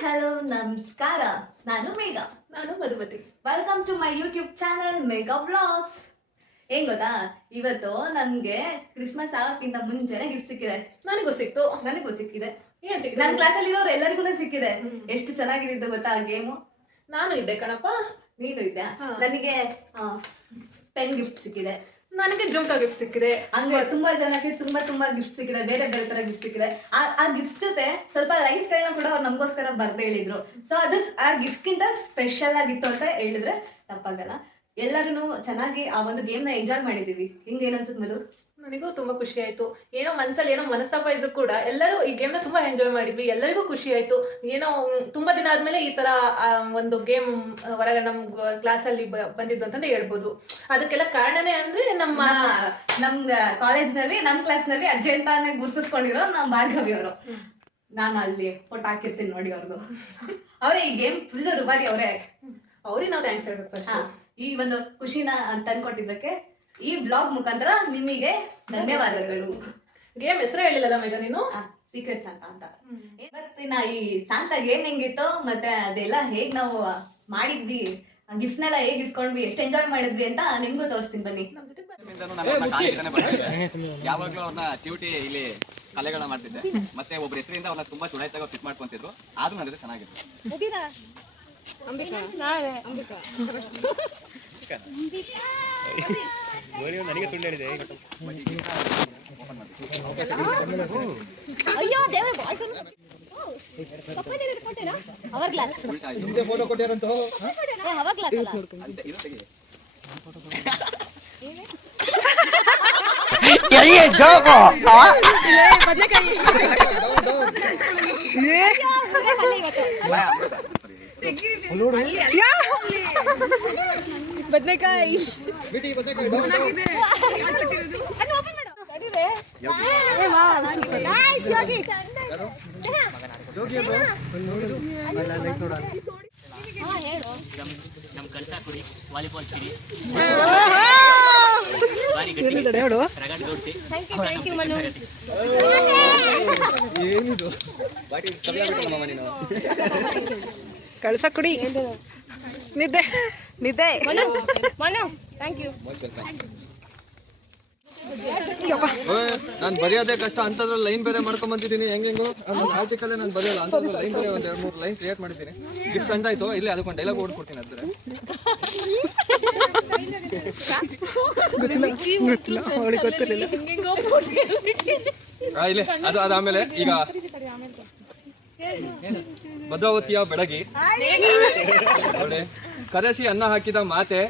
Hello ನಮಸ್ಕಾರ. ನಾನು ಮೇಘ. ನಾನು Madhumati. Welcome to my YouTube channel Megha vlogs. ಏನ್ ಗೊತ್ತಾ, ಇವತ್ತು ನನ್ಗೆ ಕ್ರಿಸ್ಮಸ್ ಆಗೋಕ್ಕಿಂತ ಮುಂಚೆನೆ ಗಿಫ್ಟ್ ಸಿಕ್ಕಿದೆ. ನನಗೂ ಸಿಕ್ಕಿದೆ. ಏನ್ ಸಿಕ್ಕಿದೆ? ನನ್ನ ಕ್ಲಾಸಲ್ಲಿ ಇರೋರು ಎಲ್ಲರಿಗೂ ಸಿಕ್ಕಿದೆ. ಎಷ್ಟು ಚೆನ್ನಾಗಿದ್ದು ಗೊತ್ತಾ ಆ ಗೇಮು. ನಾನು ಇದ್ದೆ ಕಣಪ್ಪ. ನೀನು ಇದ್ದೆ. ನನಗೆ ಪೆನ್ ಗಿಫ್ಟ್ ಸಿಕ್ಕಿದೆ. ನನಗೆ ಜುಮ್ಕಾ ಗಿಫ್ಟ್ ಸಿಕ್ಕಿದೆ. ಹಂಗೆ ತುಂಬಾ ಜನಕ್ಕೆ ತುಂಬಾ ಗಿಫ್ಟ್ ಸಿಕ್ಕಿದೆ. ಬೇರೆ ಬೇರೆ ತರ ಗಿಫ್ಟ್ ಸಿಕ್ಕಿದೆ. ಆ ಗಿಫ್ಟ್ ಜೊತೆ ಸ್ವಲ್ಪ ಲೈನ್ಸ್ ಗಳನ್ನ ಕೂಡ ಅವ್ರು ನಮಗೋಸ್ಕರ ಬರ್ದು ಹೇಳಿದ್ರು. ಸೊ ಅದು ಆ ಗಿಫ್ಟ್ ಗಿಂತ ಸ್ಪೆಷಲ್ ಆಗಿತ್ತು ಅಂತ ಹೇಳಿದ್ರೆ ತಪ್ಪಾಗಲ್ಲ. ಎಲ್ಲರೂ ಚೆನ್ನಾಗಿ ಆ ಒಂದು ಗೇಮ್ ನ ಎಂಜಾಯ್ ಮಾಡಿದೀವಿ. ಹಿಂಗೆ ಏನ್ ಅನ್ಸುತ್ತೆ ಮಧು? ನನಗೂ ತುಂಬಾ ಖುಷಿ ಆಯ್ತು. ಏನೋ ಮನ್ಸಲ್ಲಿ ಏನೋ ಮನಸ್ತಾಪ ಇದ್ರು ಕೂಡ ಎಲ್ಲರೂ ಈ ಗೇಮ್ ನ ತುಂಬಾ ಎಂಜಾಯ್ ಮಾಡಿದ್ವಿ. ಎಲ್ಲರಿಗೂ ಖುಷಿ ಆಯ್ತು. ಏನೋ ತುಂಬಾ ದಿನ ಆದ್ಮೇಲೆ ಈ ತರ ಒಂದು ಗೇಮ್ ಹೊರಗೆ ನಮ್ ಕ್ಲಾಸ್ ಅಲ್ಲಿ ಬಂದಿದ್ದು ಅಂತಂದ್ರೆ ಹೇಳ್ಬೋದು. ಅದಕ್ಕೆಲ್ಲ ಕಾರಣನೇ ಅಂದ್ರೆ ನಮ್ಮ ಕಾಲೇಜ್ ನಲ್ಲಿ ನಮ್ ಕ್ಲಾಸ್ ನಲ್ಲಿ ಅಜ್ಜಿ ಅಂತಾನೆ ಗುರ್ತಿಸ್ಕೊಂಡಿರೋ ನಮ್ಮ ಭಾರ್ಗವಿ ಅವರು. ನಾನು ಅಲ್ಲಿ ಫೋಟೋ ಹಾಕಿರ್ತೀನಿ ನೋಡಿ ಅವ್ರದ್ದು. ಅವರೇ ಈ ಗೇಮ್ ಫುಲ್ ರುಬಾರಿ ಅವರೇ. ಅವ್ರಿಗೆ ನಾವು ಥ್ಯಾಂಕ್ಸ್ ಹೇಳ್ಬೇಕು. ಈ ಒಂದು ಖುಷಿನ ತಂದ್ಕೊಟ್ಟಿದ್ದಕ್ಕೆ ಈ ಬ್ಲಾಗ್ ಮುಖಾಂತರ ನಿಮಗೆ ಧನ್ಯವಾದಗಳು. ಗೇಮ್ ಹೆಸರು ಹೇಳಿಲ್ಲ ಮೇಘ ನೀನು? ಸೀಕ್ರೆಟ್ ಸಾಂತಾ ಅಂತ. ಇವತ್ತಿನ ಈ ಸಾಂತಾ ಗೇಮ್ ಹೆಂಗಿತ್ತು ಮತ್ತೆ ಅದೆಲ್ಲ ಹೇಗ್ ನಾವು ಮಾಡಿದ್ವಿ, ಗಿಫ್ಟ್ಸ್ ನೆಲ್ಲ ಹೇಗ್ ಇಸ್ಕೊಂಡ್ವಿ, ಎಷ್ಟು ಎಂಜಾಯ್ ಮಾಡಿದ್ವಿ ಅಂತ ನಿಮ್ಗೂ ತೋರಿಸ್ತೀನಿ ಬನ್ನಿ. ಯಾವಾಗ್ಲೂ ಅವ್ರನ್ನ ಚಿವುಟಿ ಇಲ್ಲಿ ಕಲೆಗಳನ್ನ ಮಾಡ್ತಿದ್ದೆ. ಮತ್ತೆ ಒಬ್ರ ಹೆಸರಿಂದ ಅವ್ರನ್ನ ತುಂಬಾ ಚುಡಾಯಿಸಾಗ ಫಿಟ್ ಮಾಡ್ಕೊಂತಿದ್ರು. ಆದ್ರೂ ನನ್ನ ಚೆನ್ನಾಗಿತ್ತು. ನನಗೆ ಸುಳ್ಳು ಹೇಳಿದೆ. ಅಯ್ಯೋ ದೇವರ ಬಾಯ್ಸ್ ಅವರ್ ಕ್ಲಾಸ್ ಫೋಟೋ ಕೊಟ್ಟಾರಂತ ಅವರ್ ಕ್ಲಾಸ್ ಎಲ್ಲಿ ಜೋಗೋ ಬದನೆಕಾಯಿ ನಮ್ ಕಳ್ಸ ಕುಡಿ ವಾಲಿಬಾಲ್ ಕಿಡಿ ಏನಿದು ಕಳ್ಸ ಕುಡಿ ನಿದ್ದೆ ನಿದ್ದೆ ಥ್ಯಾಂಕ್ ಯು. ನಾನು ಬರೆಯೋದೇ ಕಷ್ಟ ಅಂತದ್ರಲ್ಲಿ ಲೈನ್ ಬೇರೆ ಮಾಡ್ಕೊಂಡ್ ಬಂದಿದ್ದೀನಿ. ಹೆಂಗೆಂಗೋ ಆರ್ಟಿಕಲ್ಲೇ ನಾನು ಬರೆಯಲ್ಲ ಅಂತಂದ್ರೆ ಲೈನ್ ಬೇರೆ ಒಂದ್ 2-3 ಲೈನ್ ಕ್ರಿಯೇಟ್ ಮಾಡಿದ್ದೀನಿ. ಗಿಫ್ಟ್ ಅಂತ ಆಯ್ತು. ಇಲ್ಲಿ ಅದಕ್ಕೊಂದು ಡೈಲಾಗ್ ಓಡ್ಕೊಡ್ತೀನಿ. ಅದ್ರ ಗೊತ್ತಿಲ್ಲ ಅವಳಿಗೆ ಗೊತ್ತಿರಲಿಲ್ಲ. ಇಲ್ಲಿ ಅದು ಅದಾದ್ಮೇಲೆ ಈಗ ಭದ್ರಾವತಿಯ ಬೆಡಗಿ ಅವಳೆ ಕರೆಸಿ ಅನ್ನ ಹಾಕಿದ ಮಾತೆ,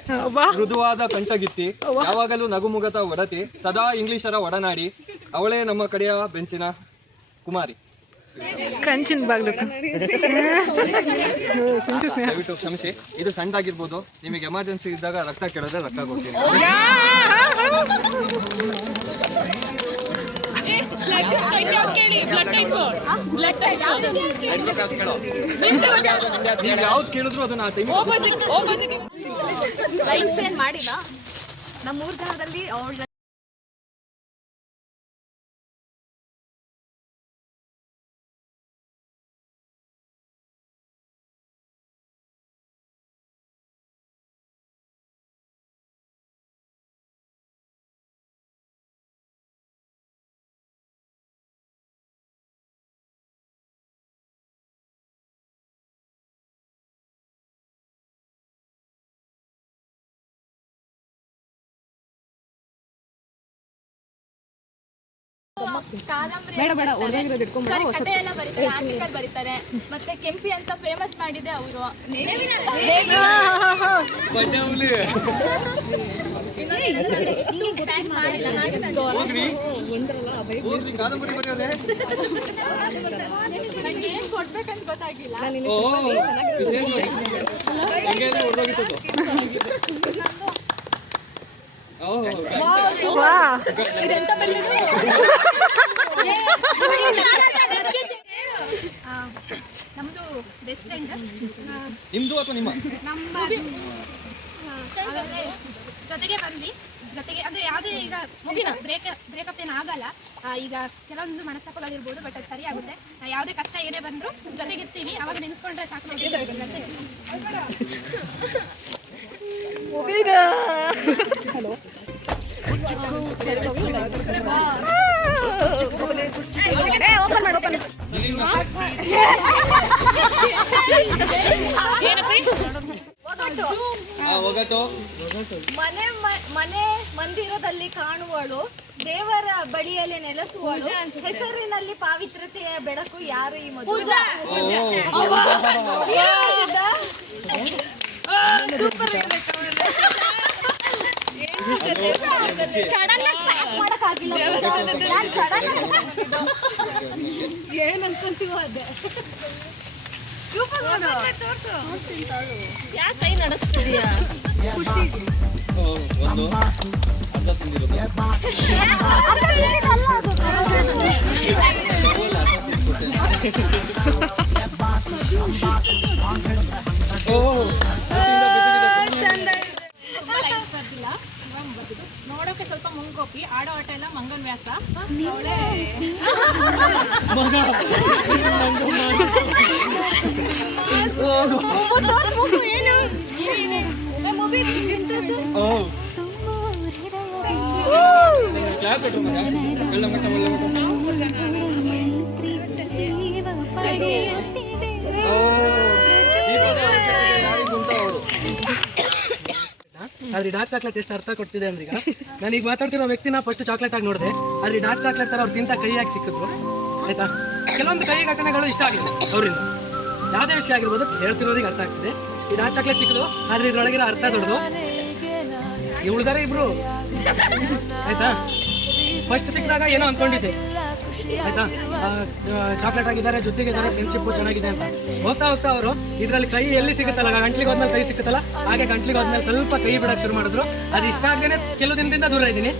ಮೃದುವಾದ ಕಂಠಗಿತ್ತಿ, ಯಾವಾಗಲೂ ನಗುಮುಗತ ಒಡತಿ, ಸದಾ ಇಂಗ್ಲಿಷರ ಒಡನಾಡಿ, ಅವಳೇ ನಮ್ಮ ಕಡೆಯ ಬೆಂಚಿನ ಕುಮಾರಿ. ಕಂಚಿನ ಬಾಗ್ಲು ದಯವಿಟ್ಟು ಕ್ಷಮಿಸಿ, ಇದು ಸಣ್ಣದಾಗಿರ್ಬೋದು. ನಿಮಗೆ ಎಮರ್ಜೆನ್ಸಿ ಇದ್ದಾಗ ರಕ್ತ ಕೇಳಿದ್ರೆ ರಕ್ತ ಕೊಡ್ತೀನಿ. ನೀವು ಯಾವ್ದು ಕೇಳಿದ್ರು ಅದನ್ನ ಆ ಟೈಮ್ ಲೈನ್ಸ್ ಏನ್ ಮಾಡಿಲ್ಲ. ನಮ್ಮ 3 ಜನದಲ್ಲಿ ಅವಳ ಬೇಡ ಕತೆ ಎಲ್ಲ ಬರೀತಾರೆ, ಆರ್ಟಿಕಲ್ ಬರೀತಾರೆ. ಮತ್ತೆ ಕೆಂಪಿ ಅಂತ ಫೇಮಸ್ ಮಾಡಿದೆ ಅವರು. ನಂಗೆ ಏನ್ ಕೊಡ್ಬೇಕಂತ ಗೊತ್ತಾಗಿಲ್ಲ. ನಮ್ದು ಬೆಸ್ಟ್ ಫ್ರೆಂಡ್. ನಿಮ್ದು ಅಥವಾ ನಿಮ್ಮ ನಮ್ಮ ಜೊತೆಗೆ ಬಂದ್ವಿ. ಜೊತೆಗೆ ಅಂದ್ರೆ ಯಾವುದೇ ಈಗ ಬ್ರೇಕಪ್ ಏನು ಆಗಲ್ಲ. ಈಗ ಕೆಲವೊಂದು ಮನಸ್ತಾಪಗಳಿರ್ಬೋದು, ಬಟ್ ಅದು ಸರಿ ಆಗುತ್ತೆ. ಯಾವುದೇ ಕಷ್ಟ ಏನೇ ಬಂದರೂ ಜೊತೆಗಿರ್ತೀವಿ, ಅವಾಗ ನೆನೆಸ್ಕೊಂಡ್ರೆ ಸಾಕು ಅಂತ ಹೇಳಿ. ಒಗಟು. ಮನೆ ಮಂದಿರದಲ್ಲಿ ಕಾಣುವಳು, ದೇವರ ಬಳಿಯಲ್ಲಿ ನೆಲೆಸುವಳು, ಹೆಸರಿನಲ್ಲಿ ಪಾವಿತ್ರತೆಯ ಬೆಳಕು. ಯಾರು ಈ ಮದುವೆ? ಏನ್ ಅನ್ಕೊಂತೀವೋ ಅದೇ. ಯಾಕೆ ಕೈ ನಡೆಸ್ತಿದೀಯಾ? ಖುಷಿ. ಒಂದು ಅರ್ಧ ತಿಂದಿರೋದು. ನೋಡೋಕೆ ಸ್ವಲ್ಪ ಮುಂಗೋಪಿ, ಆಡೋ ಆಟ ಎಲ್ಲ ಮಂಗನ್ ವ್ಯಾಸ. ಆದ್ರೆ ಡಾರ್ಕ್ ಚಾಕ್ಲೇಟ್ ಎಷ್ಟು ಅರ್ಥ ಕೊಡ್ತಿದೆ ಅಂದ್ರೆ, ಈಗ ನಾನು ಈಗ ಮಾತಾಡ್ತಿರೋ ವ್ಯಕ್ತಿನ ಫಸ್ಟ್ ಚಾಕ್ಲೇಟ್ ಆಗಿ ನೋಡಿದೆ, ಆದ್ರೆ ಡಾರ್ಕ್ ಚಾಕ್ಲೇಟ್ ತರ ಅವ್ರು ತಿಂತ ಕೈಯಾಗಿ ಸಿಕ್ಕಿದ್ರು. ಆಯ್ತಾ, ಕೆಲವೊಂದು ಕೈ ಘಟನೆಗಳು ಇಷ್ಟ ಆಗಿದೆ ಅವರಿಂದ. ಯಾವುದೇ ವಿಷಯ ಆಗಿರ್ಬೋದು, ಹೇಳ್ತಿರೋರಿಗೆ ಅರ್ಥ ಆಗ್ತಿದೆ. ಈ ಡಾರ್ಕ್ ಚಾಕ್ಲೇಟ್ ಚಿಕ್ಕದು, ಆದ್ರೆ ಇದ್ರೊಳಗಿರೋ ಅರ್ಥ ದೊಡ್ಡದು. ಉಳಿದಾರೆ ಇಬ್ರು. ಆಯ್ತಾ, ಫಸ್ಟ್ ಸಿಕ್ಕಿದಾಗ ಏನೋ ಅನ್ಕೊಂಡಿದ್ದೆ. ಆಯ್ತಾ, ಚಾಕ್ಲೇಟ್ ಆಗಿದ್ದಾರೆ, ಜೊತೆಗೆ ಫ್ರೆಂಡ್ಶಿಪ್ ಚೆನ್ನಾಗಿದೆ ಅಂತ. ಹೋಗ್ತಾ ಹೋಗ್ತಾ ಅವರು ಇದ್ರಲ್ಲಿ ಕೈ ಎಲ್ಲಿ ಸಿಗುತ್ತಲ್ಲ, ಗಂಟ್ಲಿಗೆ ಹೋದ್ಮೇಲೆ ಕೈ ಸಿಗುತ್ತಲ್ಲ, ಹಾಗೆ ಗಂಟ್ಲಿಗೆ ಹೋದ್ಮೇಲೆ ಸ್ವಲ್ಪ ಕೈ ಬಿಡಕ್ಕೆ ಶುರು ಮಾಡಿದ್ರು. ಅದು ಇಷ್ಟ ಆಗದೇನೆ ಕೆಲವು ದಿನದಿಂದ ದೂರ ಇದ್ದೀನಿ,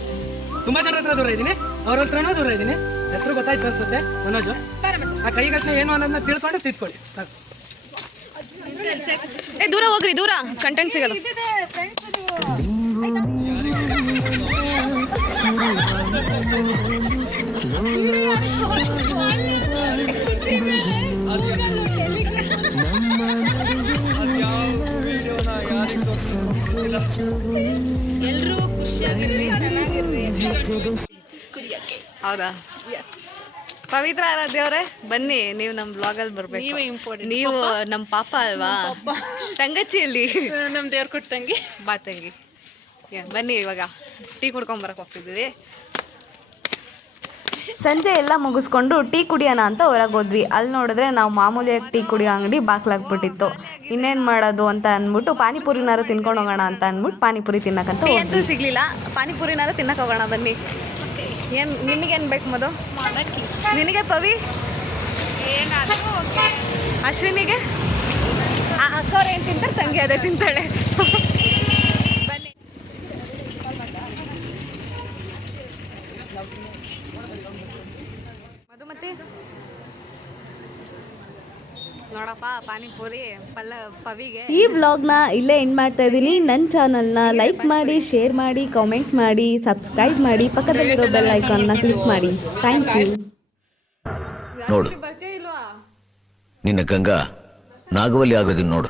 ತುಂಬಾ ಜನರ ಹತ್ರ ದೂರ ಇದ್ದೀನಿ, ಅವ್ರ ಹತ್ರನೂ ದೂರ ಇದ್ದೀನಿ. ಹೆಸರು ಗೊತ್ತಾಯ್ತು ಅನ್ಸುತ್ತೆ ಮನೋಜು. ಆ ಕೈ ಘಟನೆ ಏನು ಅನ್ನೋದನ್ನ ತಿಳ್ಕೊಂಡು ತಿದ್ಕೊಳ್ಳಿ. ದೂರ ಹೋಗ್ರಿ, ದೂರ ಕಂಟೆಂಟ್ ಸಿಗಲ್ಲ. ಎಲ್ರೂ ಖುಷಿಯಾಗಿರ್ರಿ, ಚೆನ್ನಾಗಿರ್ರಿ. ಹೌದಾ? ಪವಿತ್ರ ಆರಾಧ್ಯ ಅವರೇ ಬನ್ನಿ, ನೀವು ನಮ್ಮ ಬ್ಲಾಗಲ್ಲಿ ಬರ್ಬೇಕು. ನೀವು ನಮ್ಮ ಪಾಪ ಅಲ್ವಾ? ತಂಗಚ್ಚಿಯಲ್ಲಿ ನಮ್ ದೇವ್ರ ಕೊಟ್ಟು ತಂಗಿ ಬಾ ತಂಗಿ. ಬನ್ನಿ, ಇವಾಗ ಟೀ ಕುಡ್ಕೊಂಬರಕ್ಕೆ ಹೋಗ್ತಿದ್ವಿ. ಸಂಜೆ ಎಲ್ಲ ಮುಗಿಸ್ಕೊಂಡು ಟೀ ಕುಡಿಯೋಣ ಅಂತ ಹೊರಗೆ ಹೋದ್ವಿ. ಅಲ್ಲಿ ನೋಡಿದ್ರೆ ನಾವು ಮಾಮೂಲಿಯಾಗಿ ಟೀ ಕುಡಿಯೋ ಅಂಗಡಿ ಬಾಕ್ಲಾಗ್ಬಿಟ್ಟಿತ್ತು. ಇನ್ನೇನು ಮಾಡೋದು ಅಂತ ಅಂದ್ಬಿಟ್ಟು ಪಾನಿಪುರಿನಾರು ತಿನ್ಕೊಂಡು ಹೋಗೋಣ ಅಂತ ಅಂದ್ಬಿಟ್ಟು ಪಾನಿಪುರಿ ತಿನ್ನಕ್ಕಂತ ಅಂತೂ ಸಿಗ್ಲಿಲ್ಲ. ಪಾನಿಪುರಿನಾರು ತಿನ್ನಕ್ಕೆ ಹೋಗೋಣ ಬನ್ನಿ. ಏನು ನಿಮಗೇನು ಬೇಕು ಮದು? ನಿನಗೆ ಪವಿ? ಅಶ್ವಿನಿಗೆ? ಅಕ್ಕವ್ರು ಏನು ತಿಂತಾರೆ, ತಂಗಿ ಅದೇ ತಿಂತಾಳೆ. ಬನ್ನಿ. ಮಧುಮತಿ ನೋಡಪ್ಪ ಪಾನಿಪುರಿ ಪವಿಗೆ. ಈ ವ್ಲಾಗ್ನ ಇಲ್ಲೇ ಎಂಡ್ ಮಾಡ್ತಾ ಇದ್ದೀನಿ. ನನ್ನ ಚಾನಲ್ನ ಲೈಕ್ ಮಾಡಿ, ಶೇರ್ ಮಾಡಿ, ಕಾಮೆಂಟ್ ಮಾಡಿ, ಸಬ್ಸ್ಕ್ರೈಬ್ ಮಾಡಿ, ಪಕ್ಕದಲ್ಲಿರೋ ಬೆಲ್ ಐಕಾನ್ನ ಕ್ಲಿಕ್ ಮಾಡಿ. Thank you. ನೋಡು, ನಿನ್ನ ಗಂಗಾ ನಾಗವಲ್ಲಿ ಆಗೋದನ್ನ ನೋಡು.